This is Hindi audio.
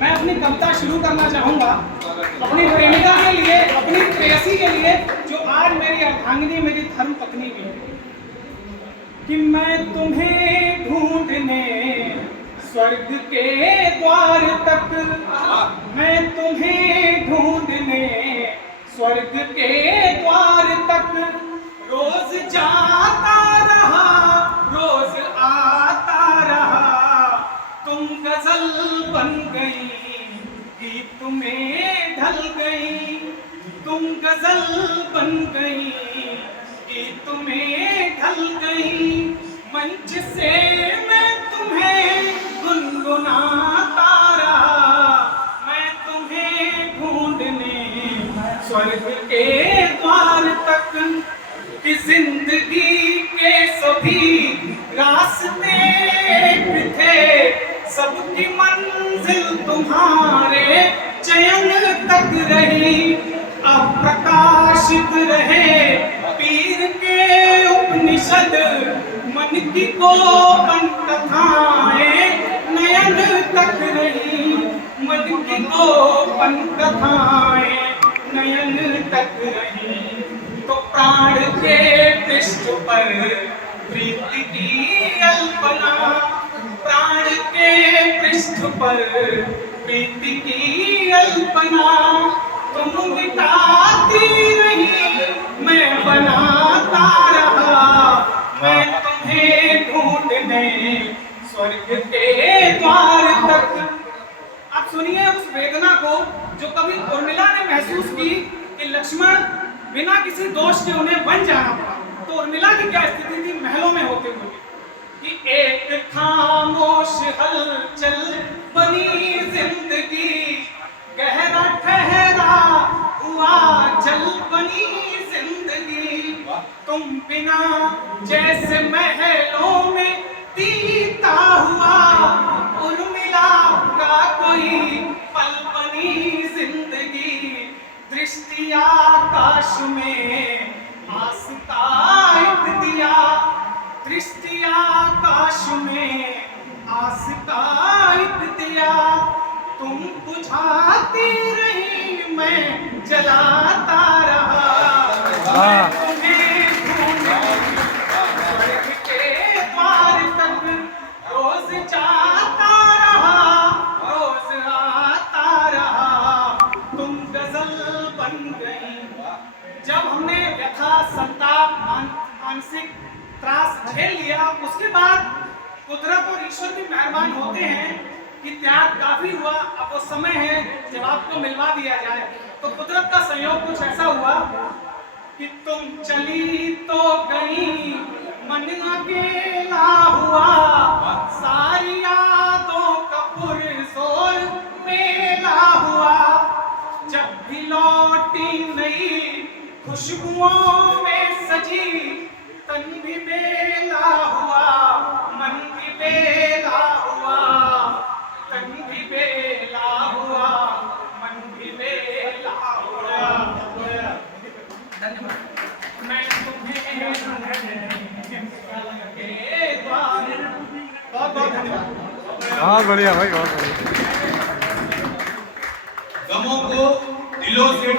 मैं अपनी कविता शुरू करना चाहूंगा अपनी प्रेमिका के लिए, अपनी प्रेयसी के लिए, जो आज मेरी अर्धांगिनी, मेरी धर्म पत्नी भी है। कि मैं तुम्हें ढूंढने स्वर्ग के द्वार तक, मैं तुम्हें ढूंढने स्वर्ग के द्वार तक रोज जाता रहा, रोज आता रहा। तुम गजल बन गई, गीत में ढल गई। तुम गजल बन गई, गीत में ढल गई। मंच से मैं तुम्हें गुनगुनाता रहा, मैं तुम्हें ढूंढने स्वर्ग के द्वार तक। कि जिंदगी के सभी रास्ते थे, सबकी मंजिल तुम्हारे चयन तक रही। अब प्रकाशित रहे पीर के उपनिषद, मन की गोपन कथाएं नयन तक रही। मन की गोपन कथाएं नयन तक रही। तो प्राण के पृष्ठ पर प्रीति की अल्पना, प्राण के पृष्ठ पर प्रीति की अल्पना। तुम मिटाती रही, मैं बनाता रहा, मैं तुम्हें ढूंढने स्वर्ग के द्वार तक। अब सुनिए उस वेदना को जो कभी उर्मिला ने महसूस की कि लक्ष्मण बिना किसी दोष के उन्हें वन जाना पड़ा। तो उर्मिला की क्या स्थिति थी महलों में होते हुए कि एक खामोश हलचल बनी जिंदगी, गहरा ठहरा हुआ जल बनी जिंदगी। तुम बिना जैसे महलों में तीता हुआ उर्मिला का कोई पल बनी जिंदगी। दृष्टि आकाश में आस्था एक दिया, दृष्टि आकाश में आस्था एक दिया। तुम बुझाती रही, मैं जलाता रहा, मैं तुम्हें ढूंढने स्वर्ग के द्वार तक रोज जाता रहा, रोज आता रहा। तुम गजल बन गई। जब हमने व्यथा, संताप, मानसिक त्रास झेल लिया, उसके बाद कुदरत और ईश्वर भी मेहरबान होते हैं कि त्याग काफी हुआ, अब वो समय है जब आपको मिलवा दिया जाए। तो कुदरत का संयोग कुछ ऐसा हुआ कि तुम चली तो गई, मन अकेला हुआ। सारी यादों का पुरजोर मेला हुआ। जब भी लौटी नई खुशबुओं में सजी, तन भी बेला हुआ, मन भी बेला हुआ। तन भी बेला हुआ, मन भी बेला हुआ। धन्यवाद। मैं तुम्हें बहुत बहुत धन्यवाद। बहुत बढ़िया भाई, बहुत बढ़िया। गमों को दिलों से